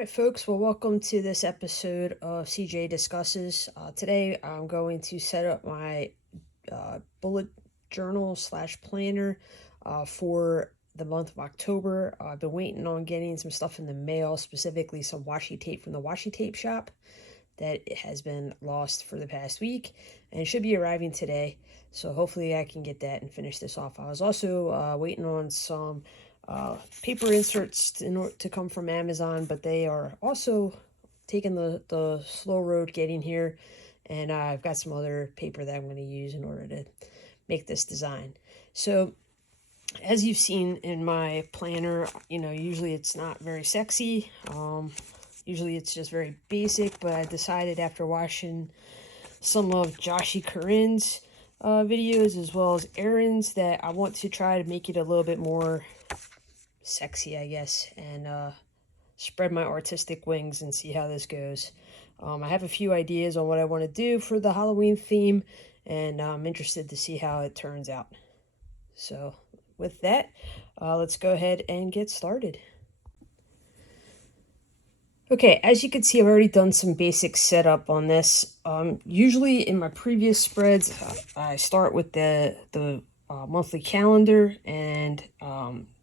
Alright folks, well welcome to this episode of CJ Discusses. Today I'm going to set up my bullet journal / planner for the month of October. I've been waiting on getting some stuff in the mail, specifically some washi tape from the washi tape shop that has been lost for the past week and should be arriving today. So hopefully I can get that and finish this off. I was also waiting on some paper inserts to come from Amazon, but they are also taking the slow road getting here, and I've got some other paper that I'm going to use in order to make this design. So as you've seen in my planner, usually it's not very sexy. Usually it's just very basic, but I decided after watching some of Joshi Corinne's videos as well as Aaron's that I want to try to make it a little bit more sexy, I guess, and spread my artistic wings and see how this goes. I have a few ideas on what I want to do for the Halloween theme, and I'm interested to see how it turns out. So with that, let's go ahead and get started. Okay, as you can see, I've already done some basic setup on this. Usually in my previous spreads, I start with the monthly calendar and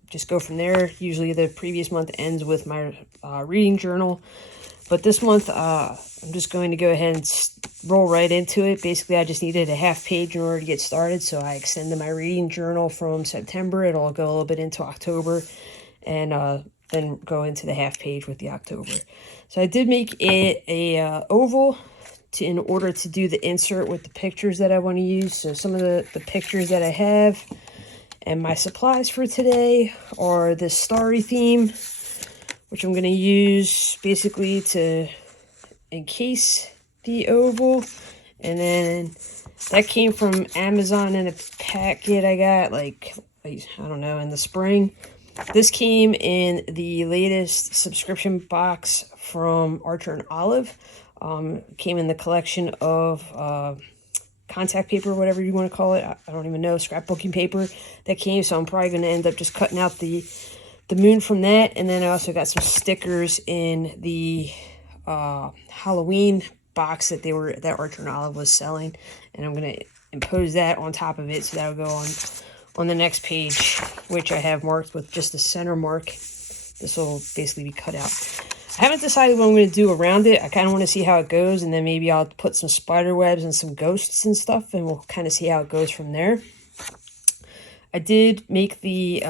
just go from there. Usually the previous month ends with my reading journal. But this month, I'm just going to go ahead and roll right into it. Basically, I just needed a half page in order to get started. So I extended my reading journal from September. It'll go a little bit into October. And then go into the half page with the October. So I did make it a oval in order to do the insert with the pictures that I want to use. So some of the pictures that I have and my supplies for today are this starry theme, which I'm going to use basically to encase the oval. And then that came from Amazon in a packet I got like I don't know, in the spring. This came in the latest subscription box from Archer and Olive. Came in the collection of contact paper, whatever you want to call it. I don't even know, scrapbooking paper that came. So I'm probably going to end up just cutting out the moon from that. And then I also got some stickers in the Halloween box that Archer and Olive was selling. And I'm going to impose that on top of it. So that'll go on the next page, which I have marked with just the center mark. This will basically be cut out. I haven't decided what I'm going to do around it. I kind of want to see how it goes, and then maybe I'll put some spider webs and some ghosts and stuff, and we'll kind of see how it goes from there. I did make the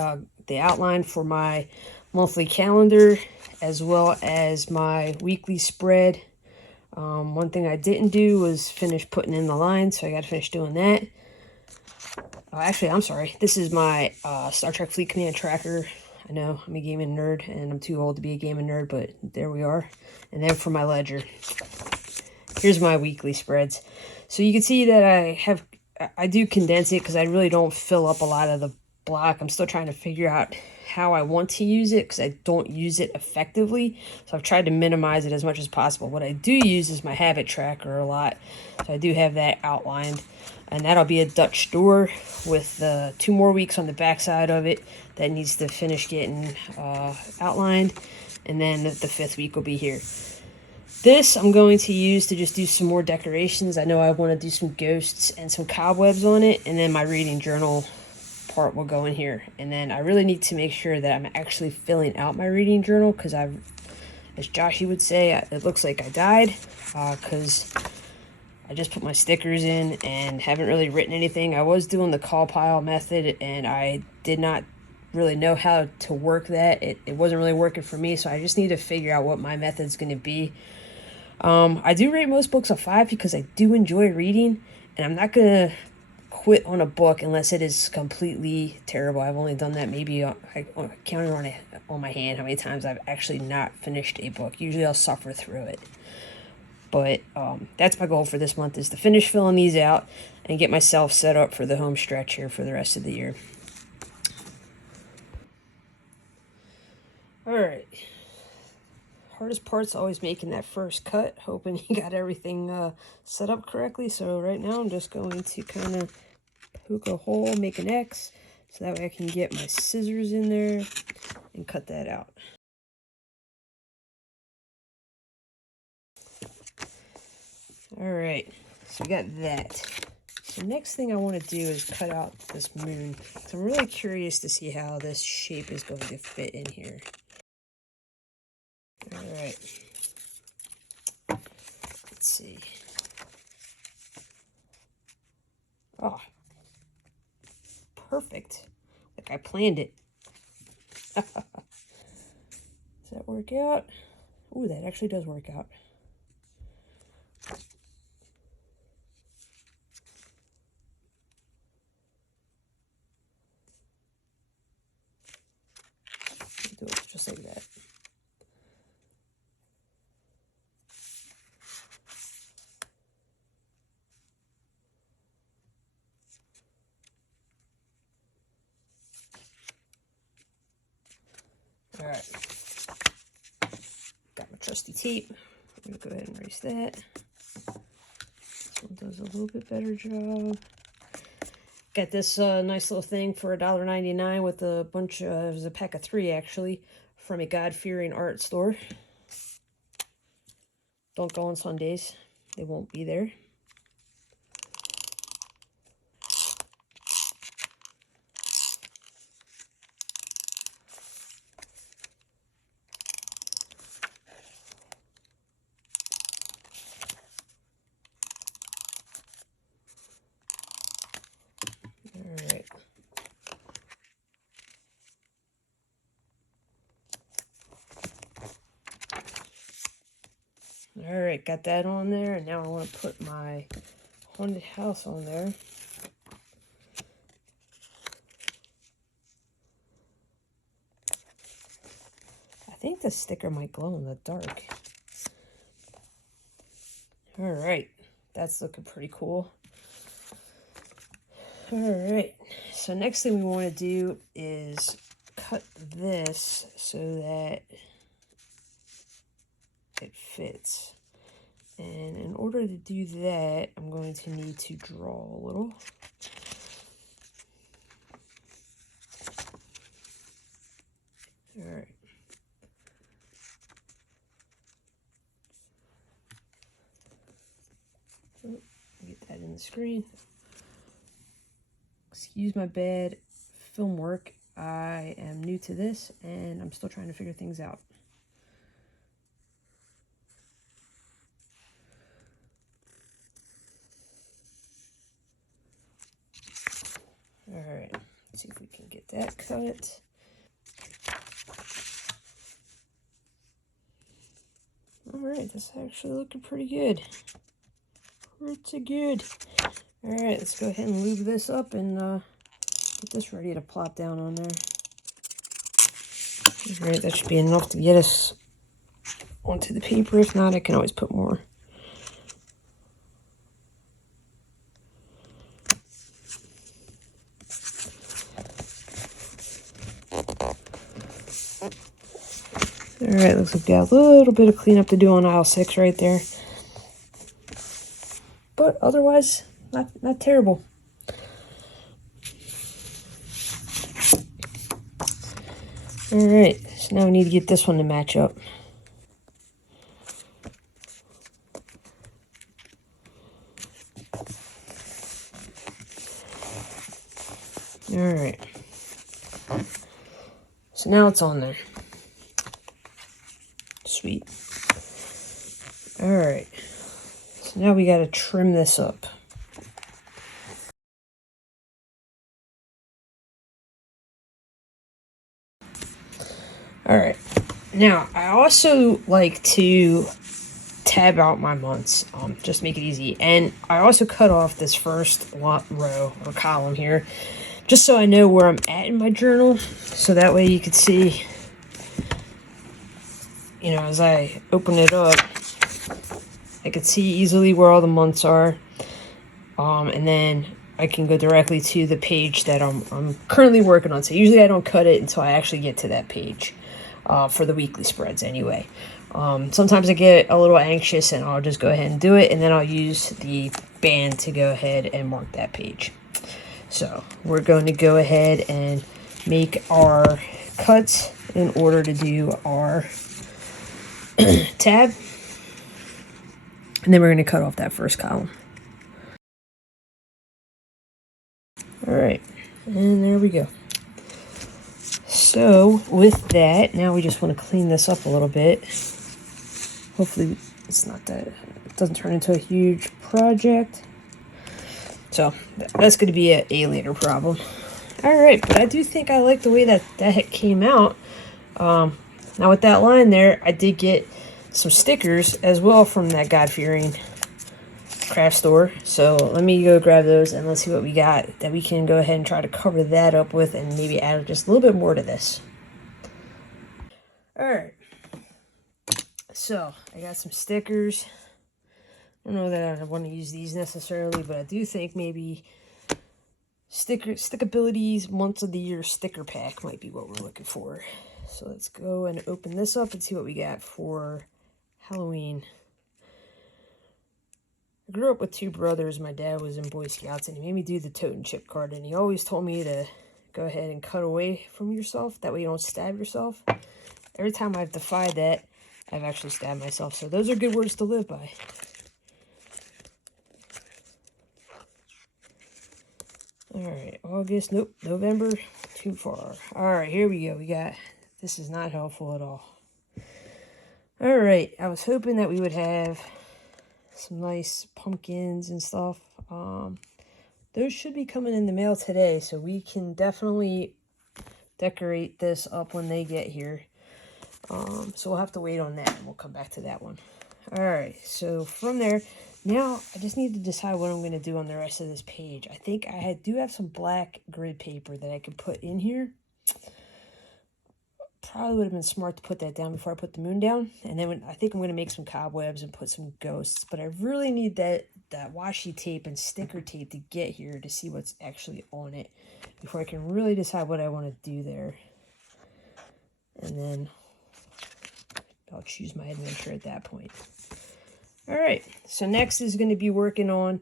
outline for my monthly calendar as well as my weekly spread. One thing I didn't do was finish putting in the lines, so I got to finish doing that. Actually, I'm sorry. This is my Star Trek Fleet Command tracker. I know I'm a gaming nerd, and I'm too old to be a gaming nerd, but there we are. And then for my ledger, here's my weekly spreads. So you can see that I do condense it because I really don't fill up a lot of the block. I'm still trying to figure out how I want to use it because I don't use it effectively. So I've tried to minimize it as much as possible. What I do use is my habit tracker a lot. So I do have that outlined. And that'll be a Dutch door with 2 more weeks on the back side of it that needs to finish getting outlined. And then the 5th week will be here. This I'm going to use to just do some more decorations. I know I want to do some ghosts and some cobwebs on it. And then my reading journal part will go in here. And then I really need to make sure that I'm actually filling out my reading journal because as Joshi would say, it looks like I died because I just put my stickers in and haven't really written anything. I was doing the call pile method and I did not really know how to work that. It wasn't really working for me, so I just need to figure out what my method's going to be. I do rate most books a 5 because I do enjoy reading, and I'm not going to quit on a book unless it is completely terrible. I've only done that maybe, I counted on my hand how many times I've actually not finished a book. Usually I'll suffer through it. But that's my goal for this month, is to finish filling these out and get myself set up for the home stretch here for the rest of the year. Alright. Hardest part's always making that first cut, hoping you got everything set up correctly. So right now I'm just going to kind of poke a hole, make an X, so that way I can get my scissors in there and cut that out. All right, so we got that. So next thing I want to do is cut out this moon. So I'm really curious to see how this shape is going to fit in here. All right. Let's see. Oh, perfect. Like I planned it. Does that work out? Ooh, that actually does work out. Do it just like that. All right. Got my trusty tape. I'm gonna go ahead and erase that. This one does a little bit better job. Got this nice little thing for $1.99 with a bunch of, it was a pack of 3 actually, from a God-fearing art store. Don't go on Sundays. They won't be there. Alright. Alright, got that on there, and now I want to put my haunted house on there. I think the sticker might glow in the dark. Alright, that's looking pretty cool. Alright, so next thing we want to do is cut this so that it fits. And in order to do that, I'm going to need to draw a little. Alright. Get that in the screen. Excuse my bad film work. I am new to this and I'm still trying to figure things out. Alright, let's see if we can get that cut. Alright, that's actually looking pretty good. Pretty good. Alright, let's go ahead and lube this up and get this ready to plop down on there. Alright, that should be enough to get us onto the paper. If not, I can always put more. Alright, looks like we got a little bit of cleanup to do on aisle 6 right there. But otherwise, not terrible. Alright, so now we need to get this one to match up. Alright. So now it's on there. Sweet. Alright. So now we gotta trim this up. Alright. Now, I also like to tab out my months, just make it easy. And I also cut off this first row or column here, just so I know where I'm at in my journal. So that way you can see, you know, as I open it up, I can see easily where all the months are. And then I can go directly to the page that I'm currently working on. So usually I don't cut it until I actually get to that page, for the weekly spreads anyway. Sometimes I get a little anxious and I'll just go ahead and do it, and then I'll use the band to go ahead and mark that page. So we're going to go ahead and make our cuts in order to do our tab. And then we're going to cut off that first column. Alright, and there we go. So with that, now we just want to clean this up a little bit. Hopefully it's not that, it doesn't turn into a huge project. So that's going to be a later problem. Alright, but I do think I like the way that came out. Now with that line there, I did get some stickers as well from that God-fearing craft store. So let me go grab those and let's see what we got that we can go ahead and try to cover that up with and maybe add just a little bit more to this. Alright. So I got some stickers. I don't know that I want to use these necessarily, but I do think maybe Stickability's months of the year sticker pack might be what we're looking for. So let's go and open this up and see what we got for Halloween. I grew up with two brothers. My dad was in Boy Scouts and he made me do the tote and chip card, and he always told me to go ahead and cut away from yourself. That way you don't stab yourself. Every time I've defied that, I've actually stabbed myself. So those are good words to live by. Alright, August, nope, November, too far. Alright, here we go. We got, this is not helpful at all. Alright, I was hoping that we would have some nice pumpkins and stuff. Those should be coming in the mail today, so we can definitely decorate this up when they get here. So we'll have to wait on that, and we'll come back to that one. Alright, so from there, now I just need to decide what I'm going to do on the rest of this page. I think I do have some black grid paper that I can put in here. Probably would have been smart to put that down before I put the moon down. And then I think I'm going to make some cobwebs and put some ghosts. But I really need that washi tape and sticker tape to get here to see what's actually on it before I can really decide what I want to do there. And then I'll choose my adventure at that point. Alright, so next is going to be working on,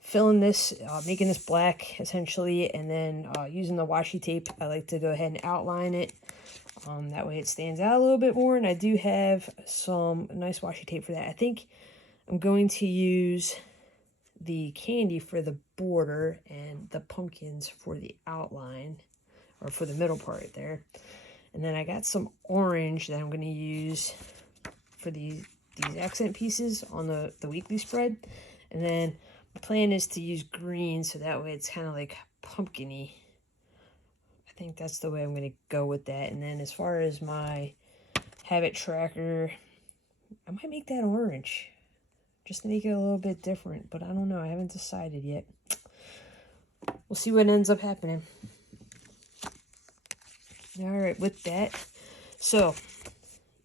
filling this, making this black, essentially, and then using the washi tape. I like to go ahead and outline it. That way it stands out a little bit more, and I do have some nice washi tape for that. I think I'm going to use the candy for the border and the pumpkins for the outline, or for the middle part there. And then I got some orange that I'm going to use for these accent pieces on the weekly spread. And then my plan is to use green, so that way it's kind of like pumpkin-y. I think that's the way I'm going to go with that. And then as far as my habit tracker, I might make that orange, just to make it a little bit different. But I don't know. I haven't decided yet. We'll see what ends up happening. Alright, with that, so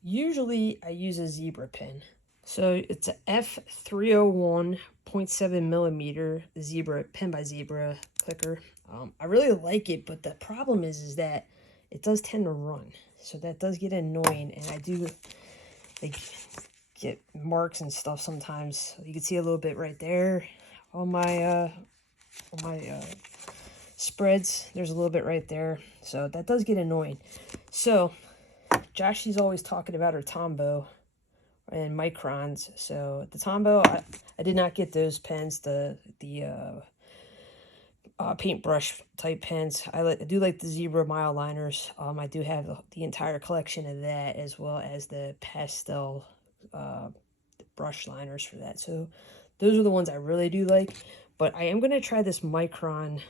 usually I use a zebra pen. So it's a F301.7 millimeter zebra, pen by zebra clicker. I really like it, but the problem is that it does tend to run. So that does get annoying, and I do get marks and stuff sometimes. You can see a little bit right there on my spreads. There's a little bit right there. So that does get annoying. So Joshy's always talking about her Tombow and microns. So the Tombow, I did not get those pens, the paintbrush type pens. I do like the Zebra mile liners. I do have the entire collection of that, as well as the pastel brush liners for that. So those are the ones I really do like. But I am going to try this Micron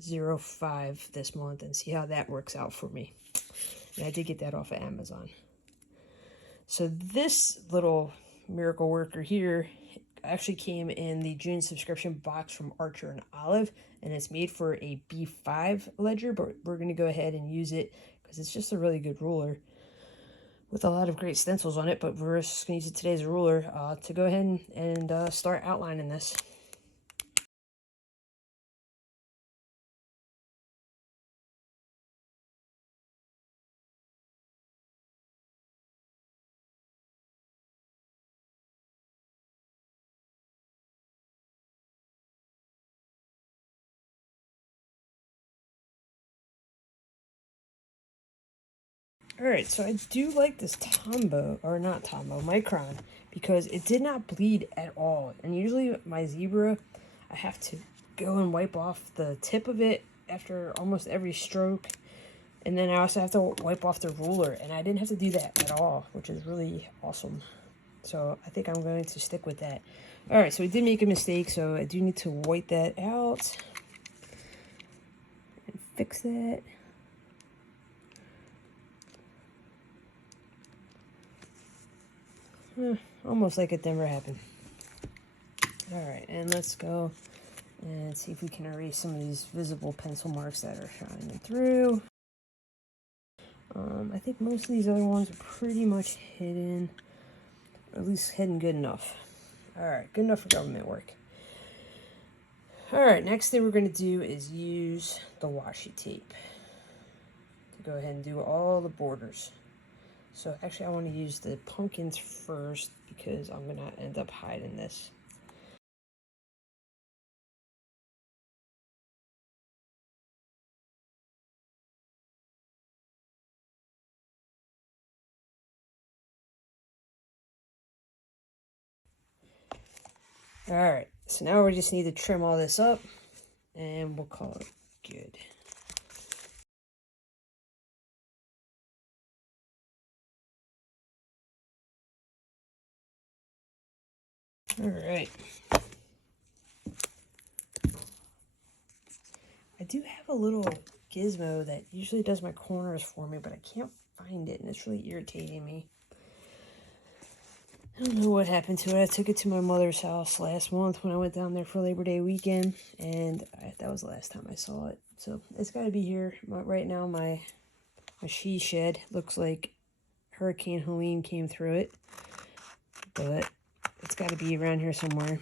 05 this month and see how that works out for me. And I did get that off of Amazon. So this little miracle worker here actually came in the June subscription box from Archer and Olive, and it's made for a B5 ledger, but we're going to go ahead and use it because it's just a really good ruler with a lot of great stencils on it. But we're just going to use it today as a ruler to go ahead and start outlining this. Alright, so I do like this Micron, because it did not bleed at all. And usually my Zebra, I have to go and wipe off the tip of it after almost every stroke. And then I also have to wipe off the ruler, and I didn't have to do that at all, which is really awesome. So I think I'm going to stick with that. Alright, so we did make a mistake, so I do need to wipe that out and fix that. Almost like it never happened. Alright, and let's go and see if we can erase some of these visible pencil marks that are shining through. I think most of these other ones are pretty much hidden, or at least hidden good enough. Alright, good enough for government work. Alright, next thing we're going to do is use the washi tape to go ahead and do all the borders. So actually I want to use the pumpkins first because I'm going to end up hiding this. Alright, so now we just need to trim all this up and we'll call it good. Alright. I do have a little gizmo that usually does my corners for me, but I can't find it and it's really irritating me. I don't know what happened to it. I took it to my mother's house last month when I went down there for Labor Day weekend, and that was the last time I saw it. So it's got to be here. Right now, my she shed looks like Hurricane Helene came through it, but it's got to be around here somewhere.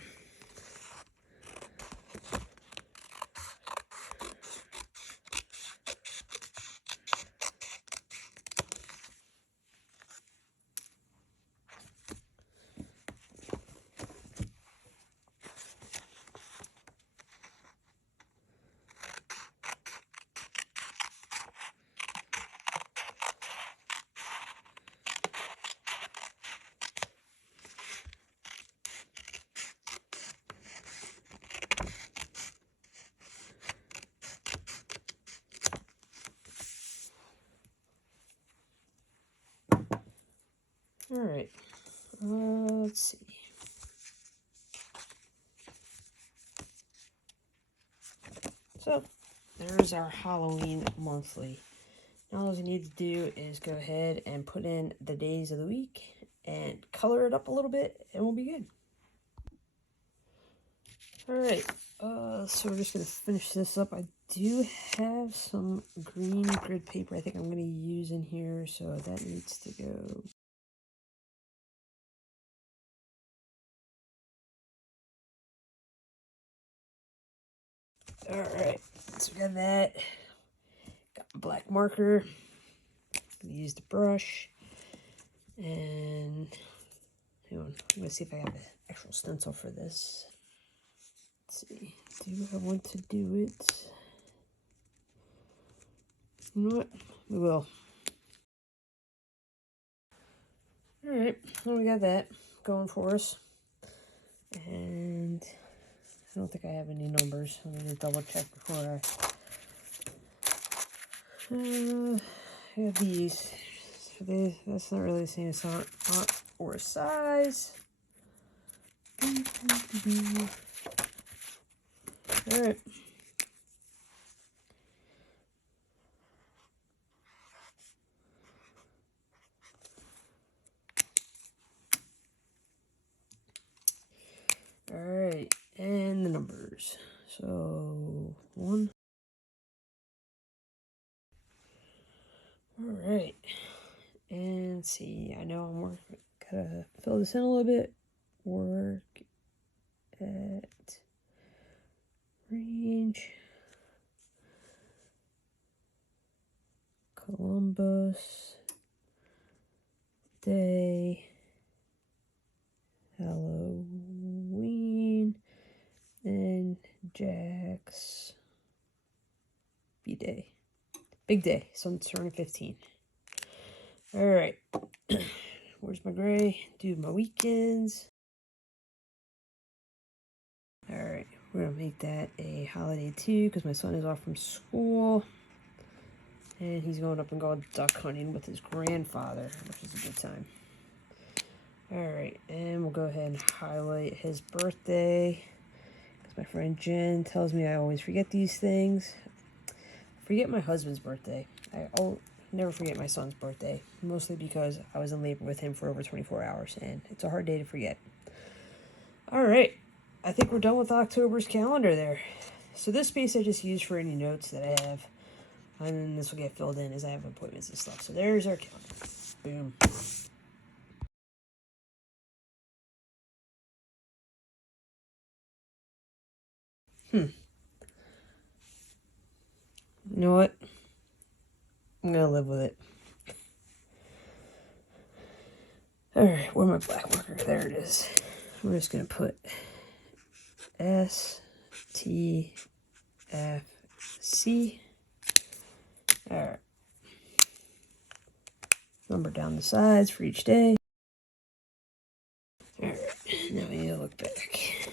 Alright, let's see. So, there's our Halloween monthly. Now all you need to do is go ahead and put in the days of the week and color it up a little bit and we'll be good. Alright, so we're just going to finish this up. I do have some green grid paper I think I'm going to use in here, so that needs to go. Alright, so we got that. Got a black marker. Use the brush. And hang on, I'm going to see if I have an actual stencil for this. Let's see, do I want to do it? You know what? We will. Alright, well, we got that going for us. And I don't think I have any numbers. I'm going to double check before I have these. So that's not really the same font or size. Alright. Alright, and the numbers. So, 1. Alright. And let's see, I know I'm gotta fill this in a little bit. Work at range. Columbus Day. Halloween. And Jack's B-Day. Big day, so I'm turning 15. All right. Where's my gray? Do my weekends. All right. We're going to make that a holiday too because my son is off from school. And he's going up and going duck hunting with his grandfather, which is a good time. Alright, and we'll go ahead and highlight his birthday. Because my friend Jen tells me I always forget these things. I forget my husband's birthday. I'll never forget my son's birthday. Mostly because I was in labor with him for over 24 hours. And it's a hard day to forget. Alright, I think we're done with October's calendar there. So this space I just used for any notes that I have. And then this will get filled in as I have appointments and stuff. So there's our calendar. Boom. You know what? I'm going to live with it. Alright, where's my black marker? There it is. We're just going to put S, T, F, C. Alright. Number down the sides for each day. Alright, now we need to look back.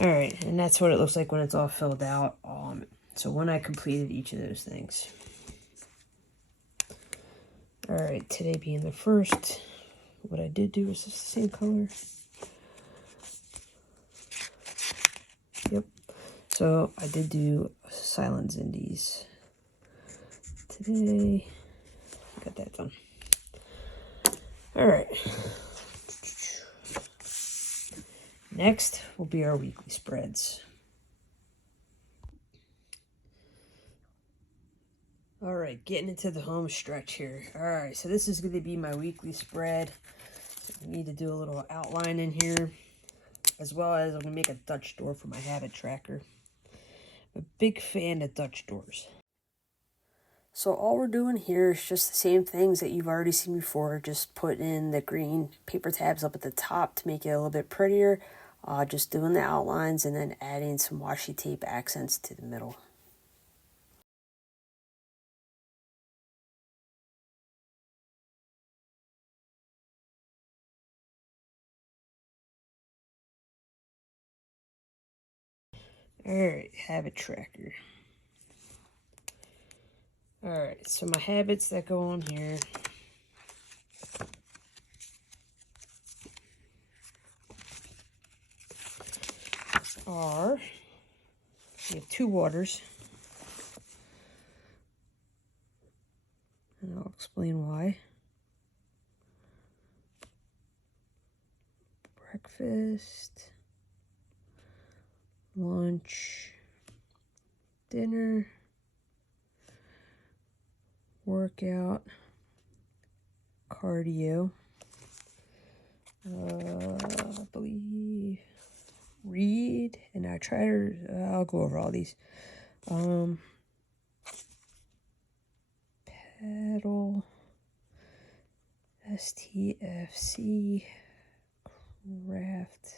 Alright, and that's what it looks like when it's all filled out. So when I completed each of those things. Alright, today being the 1st, what I did do was just the same color. Yep. So I did do Silent Indies today. Got that done. Alright. Next will be our weekly spreads. Alright, getting into the home stretch here. Alright, so this is going to be my weekly spread. So I need to do a little outline in here. As well as I'm going to make a Dutch door for my habit tracker. I'm a big fan of Dutch doors. So all we're doing here is just the same things that you've already seen before. Just putting in the green paper tabs up at the top to make it a little bit prettier. Just doing the outlines and then adding some washi tape accents to the middle. Alright, habit tracker. Alright, so my habits that go on here. We have 2 waters. And I'll explain why. Breakfast, lunch, dinner, workout, cardio, I believe read, and I'll go over all these. Paddle, STFC, craft,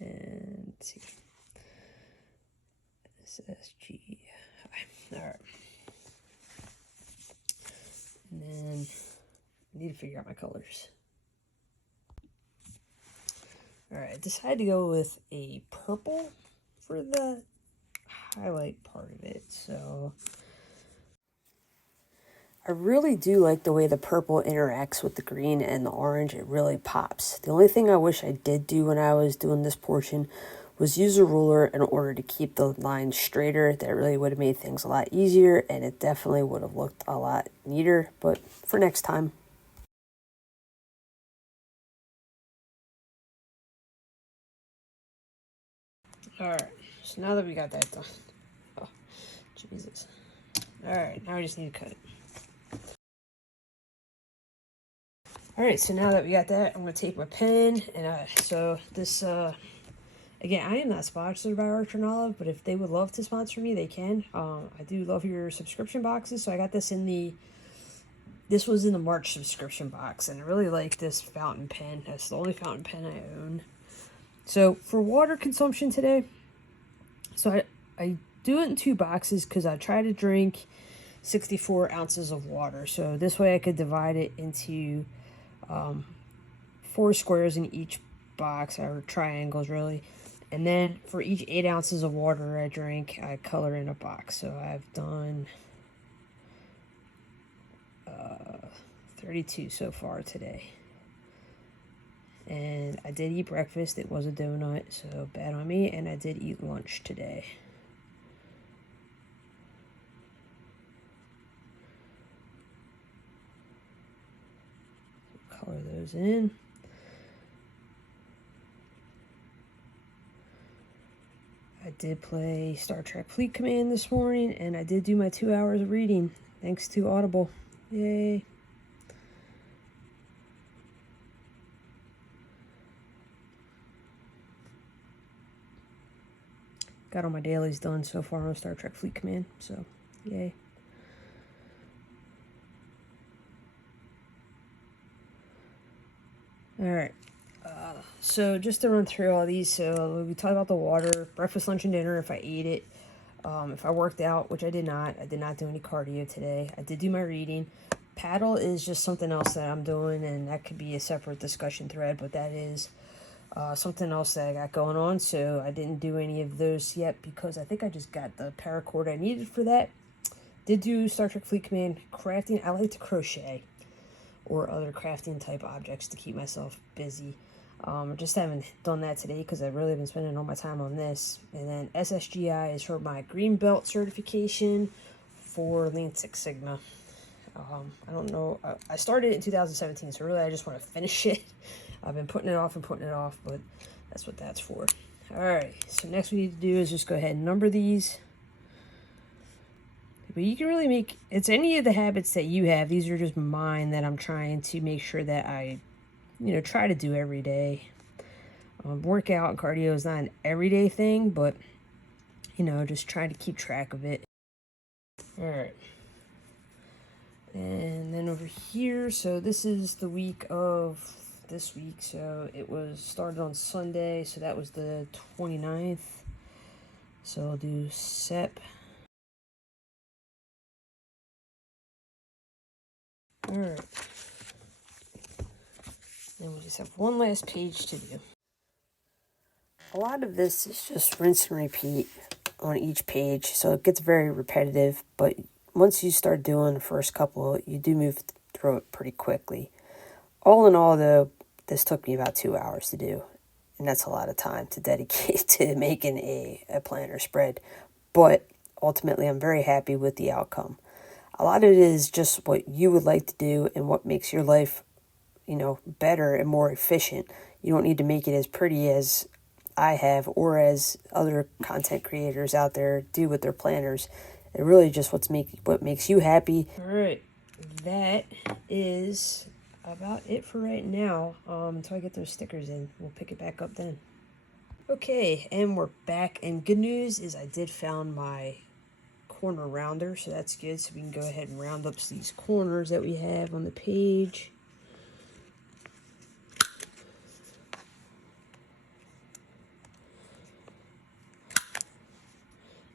and let's see, SSG. Alright. And then I need to figure out my colors. Alright, I decided to go with a purple for the highlight part of it. So I really do like the way the purple interacts with the green and the orange. It really pops. The only thing I wish I did do when I was doing this portion was use a ruler in order to keep the lines straighter. That really would have made things a lot easier, and it definitely would have looked a lot neater, but for next time. Alright, so now that we got that done. Oh, Jesus. Alright, now we just need to cut it. Alright, so now that we got that, I'm going to take my pen, and so this, again, I am not sponsored by Archer and Olive, but if they would love to sponsor me, they can. I do love your subscription boxes, so I got this this was in the March subscription box, and I really like this fountain pen. That's the only fountain pen I own. So, for water consumption today, so I do it in 2 boxes, because I try to drink 64 ounces of water. So this way I could divide it into 4 squares in each box, or triangles really. And then for each 8 ounces of water I drink, I color in a box. So I've done 32 so far today. And I did eat breakfast. It was a donut, so bad on me. And I did eat lunch today. Color those in. I did play Star Trek Fleet Command this morning, and I did do my 2 hours of reading, thanks to Audible. Yay. Got all my dailies done so far on Star Trek Fleet Command, so yay. Alright, so just to run through all these, so we talked about the water, breakfast, lunch, and dinner if I ate it. If I worked out, which I did not do any cardio today. I did do my reading. Paddle is just something else that I'm doing, and that could be a separate discussion thread, but that is something else that I got going on, so I didn't do any of those yet because I think I just got the paracord I needed for that. Did do Star Trek Fleet Command crafting. I like to crochet or other crafting type objects to keep myself busy. I just haven't done that today because I've really been spending all my time on this. And then SSGI is for my green belt certification for Lean Six Sigma. I don't know. I started it in 2017, so really I just want to finish it. I've been putting it off, but that's what that's for. Alright, so next we need to do is just go ahead and number these. But you can really make, it's any of the habits that you have. These are just mine that I'm trying to make sure that I, try to do every day. Workout and cardio is not an everyday thing, but, just trying to keep track of it. Alright. And then over here, so this is the week of this week. So it was started on Sunday, so that was the 29th. So I'll do SEP. Alright. Then we just have one last page to do. A lot of this is just rinse and repeat on each page, so it gets very repetitive, but once you start doing the first couple, you do move through it pretty quickly. All in all, though, this took me about 2 hours to do, and that's a lot of time to dedicate to making a planner spread, but ultimately I'm very happy with the outcome. A lot of it is just what you would like to do and what makes your life, better and more efficient. You don't need to make it as pretty as I have or as other content creators out there do with their planners. It really just what makes you happy. All right, that is about it for right now. Until I get those stickers in, we'll pick it back up then. Okay, and we're back. And good news is I did found my corner rounder, so that's good. So we can go ahead and round up these corners that we have on the page.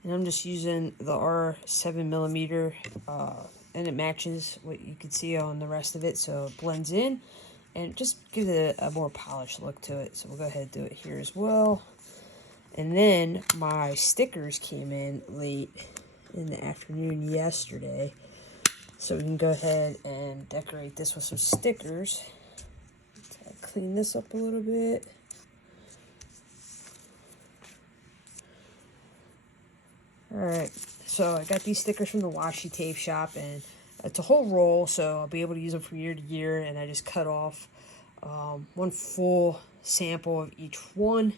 And I'm just using the R7mm, and it matches what you can see on the rest of it, so it blends in and just gives it a more polished look to it. So we'll go ahead and do it here as well. And then my stickers came in late in the afternoon yesterday, so we can go ahead and decorate this with some stickers. Let's clean this up a little bit. Alright, so I got these stickers from the washi tape shop, and it's a whole roll, so I'll be able to use them from year to year, and I just cut off one full sample of each one,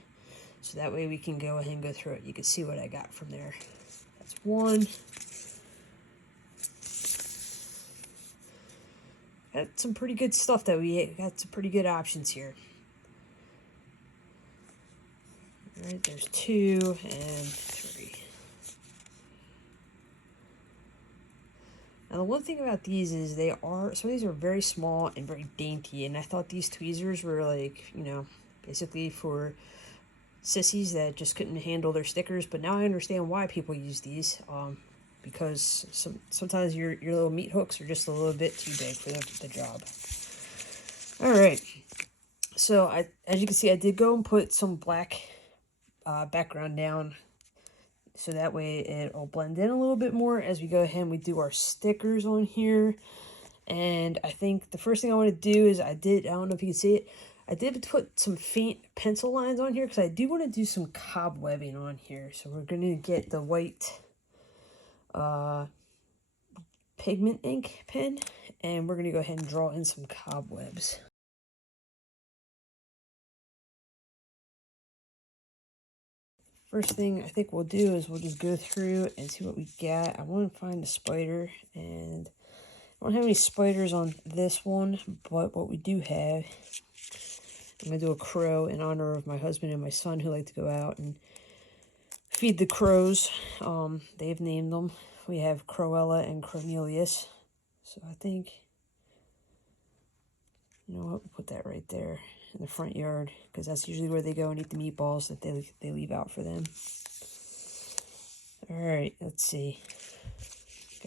so that way we can go ahead and go through it. You can see what I got from there. That's one. Got some pretty good stuff that we got, some pretty good options here. Alright, there's 2 and 3. Now the one thing about these is some of these are very small and very dainty, and I thought these tweezers were like, basically for sissies that just couldn't handle their stickers, but now I understand why people use these. because sometimes your little meat hooks are just a little bit too big for the job. All right, so as you can see, I did go and put some black background down, so that way it'll blend in a little bit more as we go ahead and we do our stickers on here. And I think the first thing I want to do is I don't know if you can see it, I did put some faint pencil lines on here because I do want to do some cobwebbing on here. So we're going to get the white pigment ink pen, and we're going to go ahead and draw in some cobwebs. First thing I think we'll do is we'll just go through and see what we got. I want to find a spider, and I don't have any spiders on this one, but what we do have, I'm going to do a crow in honor of my husband and my son who like to go out and feed the crows. They've named them. We have Crowella and Cornelius. So I think, you know what, we'll put that right there in the front yard, because that's usually where they go and eat the meatballs that they leave out for them. All right, let's see.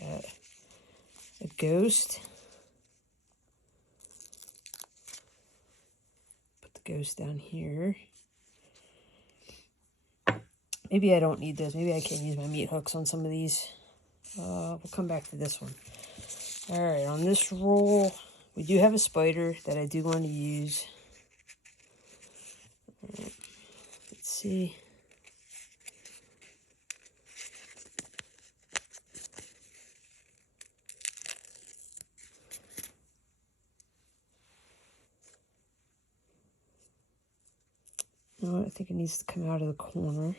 Got a ghost. Put the ghost down here. Maybe I don't need those. Maybe I can use my meat hooks on some of these. We'll come back to this one. All right, on this roll, we do have a spider that I do want to use. All right, let's see. You know what? I think it needs to come out of the corner.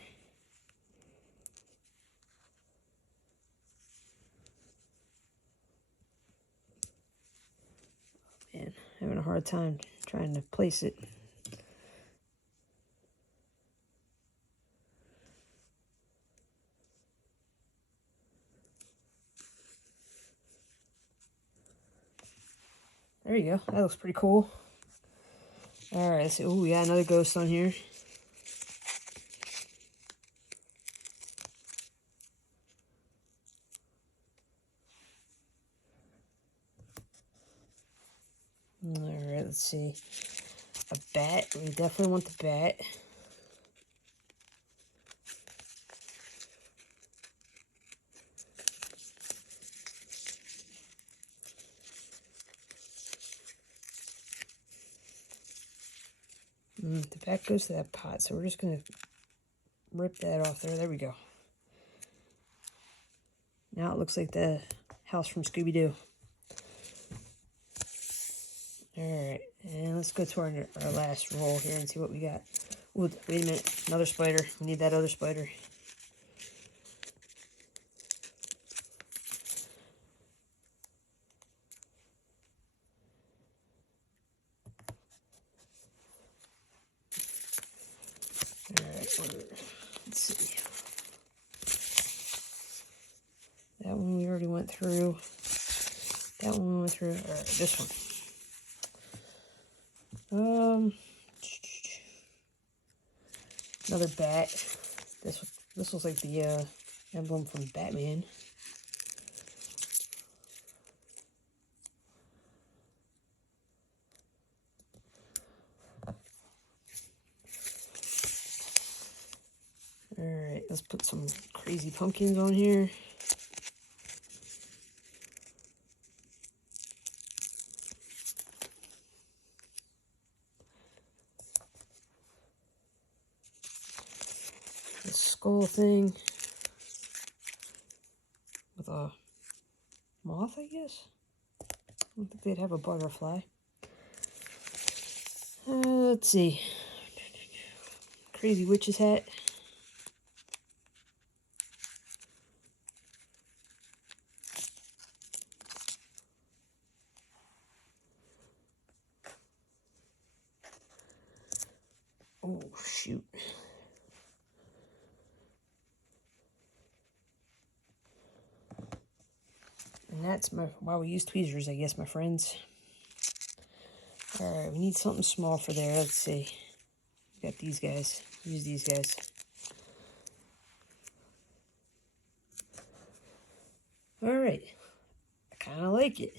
Man, having a hard time trying to place it. There you go. That looks pretty cool. All right, so we got another ghost on here. All right, let's see. A bat. We definitely want the bat. The bat goes to that pot, so we're just going to rip that off there. There we go. Now it looks like the house from Scooby-Doo. Alright, and let's go to our last roll here and see what we got. Ooh, wait a minute, another spider. We need that other spider. Alright, let's see. That one we already went through. That one we went through. Alright, this one. Another bat. This looks like the emblem from Batman. Alright, let's put some crazy pumpkins on here. The skull thing with a moth, I guess. I don't think they'd have a butterfly. Let's see. Crazy witch's hat. Oh, shoot. And that's why we use tweezers, I guess, my friends. Alright, we need something small for there. Let's see. We got these guys. Use these guys. All right, I kind of like it.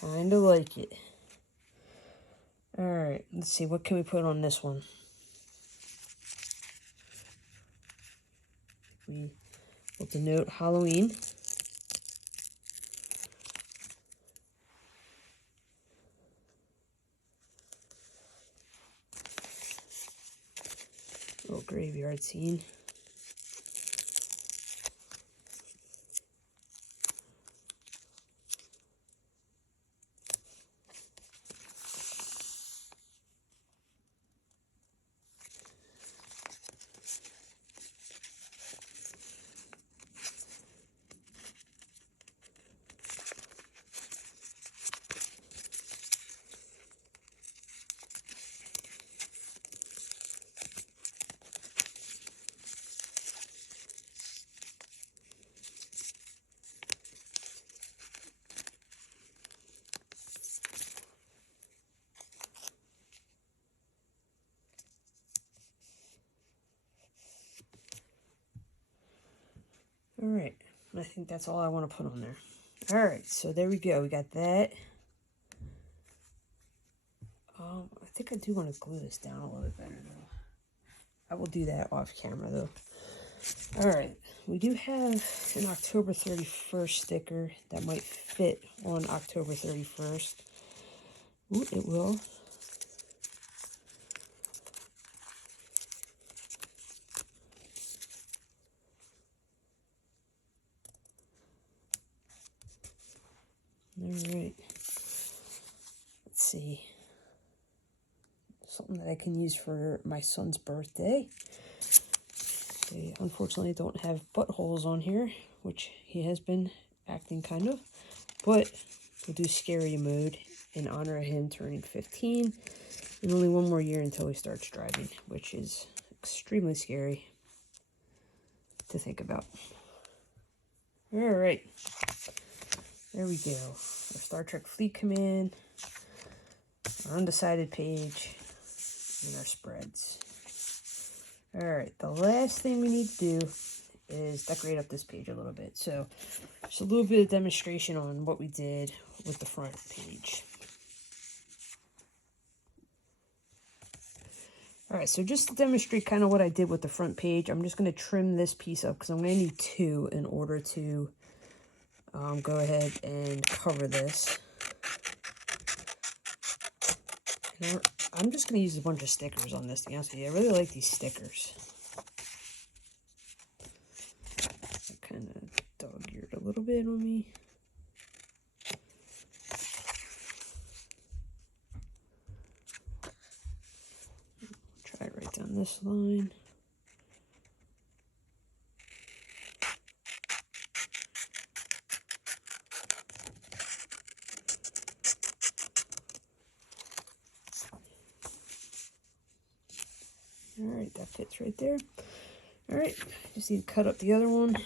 Kind of like it. All right, let's see, what can we put on this one? We will denote Halloween. Little graveyard scene. All right, I think that's all I want to put on there. All right, so there we go. We got that. I think I do want to glue this down a little bit better, though. I will do that off camera, though. All right, we do have an October 31st sticker that might fit on October 31st. Ooh, it will. All right. Let's see. Something that I can use for my son's birthday. They unfortunately don't have buttholes on here, which he has been acting kind of. But we'll do scary mode in honor of him turning 15. And only one more year until he starts driving, which is extremely scary to think about. All right. There we go. Our Star Trek Fleet Command, our undecided page, and our spreads. All right, the last thing we need to do is decorate up this page a little bit. So just a little bit of demonstration on what we did with the front page. All right, so just to demonstrate kind of what I did with the front page, I'm just going to trim this piece up because I'm going to need two in order to go ahead and cover this. And I'm just going to use a bunch of stickers on this, to be honest with you. I really like these stickers. It kind of dog-eared a little bit on me. Try it right down this line. All right, that fits right there. All right, just need to cut up the other one.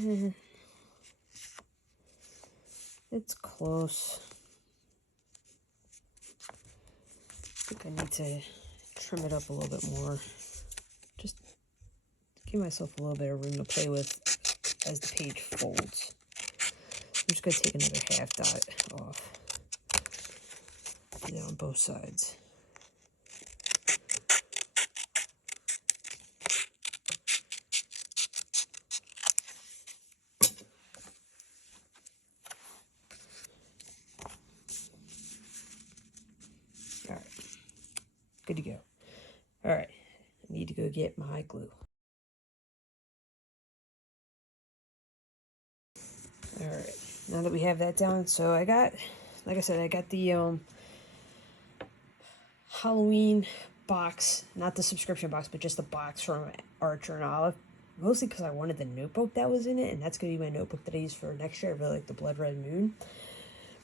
Alright. It's close. I think I need to trim it up a little bit more. Just give myself a little bit of room to play with as the page folds. I'm just going to take another half dot off. Do that on both sides. Alright. Good to go. Alright. I need to go get my glue. Alright. Now that we have that down, so like I said, I got the Halloween box, not the subscription box, but just the box from Archer and Olive. Mostly because I wanted the notebook that was in it, and that's going to be my notebook that I use for next year. I really like the Blood Red Moon.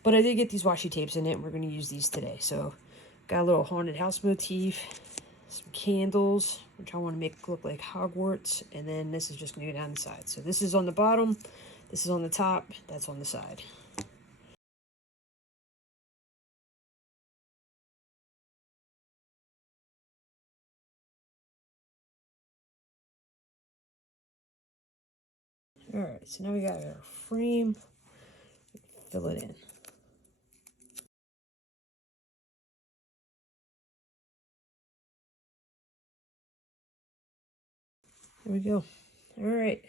But I did get these washi tapes in it, and we're going to use these today. So, got a little haunted house motif, some candles, which I want to make look like Hogwarts, and then this is just going to go down the side. So this is on the bottom, this is on the top, that's on the side. Alright, so now we got our frame, fill it in. There we go. Alright,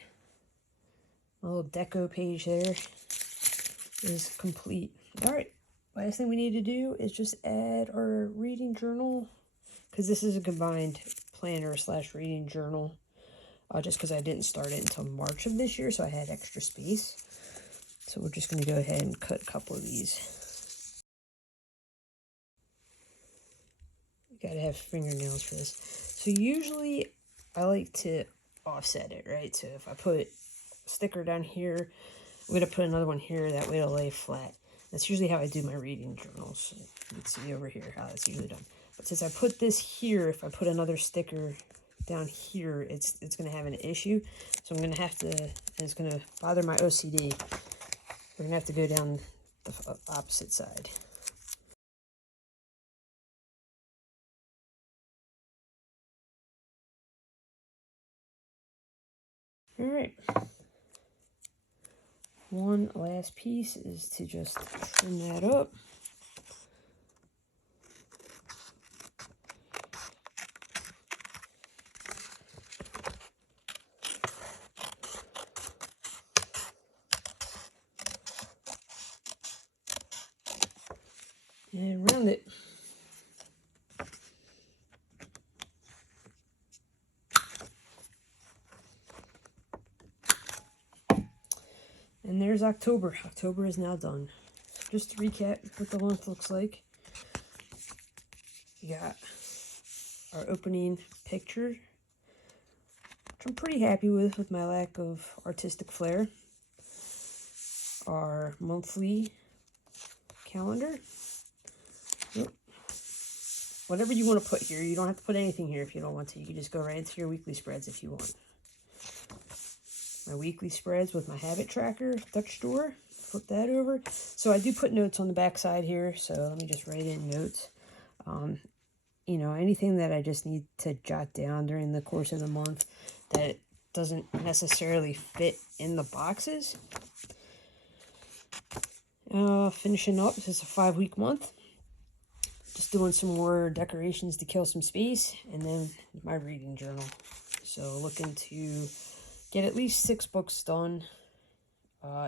my little deco page there is complete. Alright, last thing we need to do is just add our reading journal, because this is a combined planner / reading journal. Just because I didn't start it until March of this year, so I had extra space. So we're just going to go ahead and cut a couple of these. You gotta have fingernails for this. So usually I like to offset it, right? So if I put a sticker down here, I'm going to put another one here, that way it'll lay flat. That's usually how I do my reading journals. You can see over here how that's usually done. But since I put this here, if I put another sticker down here, it's going to have an issue. So I'm going to have to, and it's going to bother my OCD, we're going to have to go down the opposite side. All right. One last piece is to just trim that up. And round it. And there's October. October is now done. Just to recap what the month looks like. We got our opening picture, which I'm pretty happy with my lack of artistic flair. Our monthly calendar. Whatever you want to put here. You don't have to put anything here if you don't want to. You can just go right into your weekly spreads if you want. My weekly spreads with my habit tracker, Dutch Door. Flip that over. So I do put notes on the back side here. So let me just write in notes. You know, anything that I just need to jot down during the course of the month that doesn't necessarily fit in the boxes. Finishing up, this is a 5-week month. Just doing some more decorations to kill some space, and then my reading journal. So looking to get at least 6 books done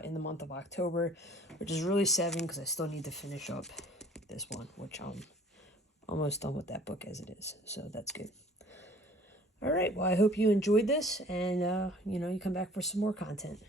in the month of October, which is really 7 because I still need to finish up this one, which I'm almost done with that book as it is. So that's good. All right, well, I hope you enjoyed this, and you know, you come back for some more content.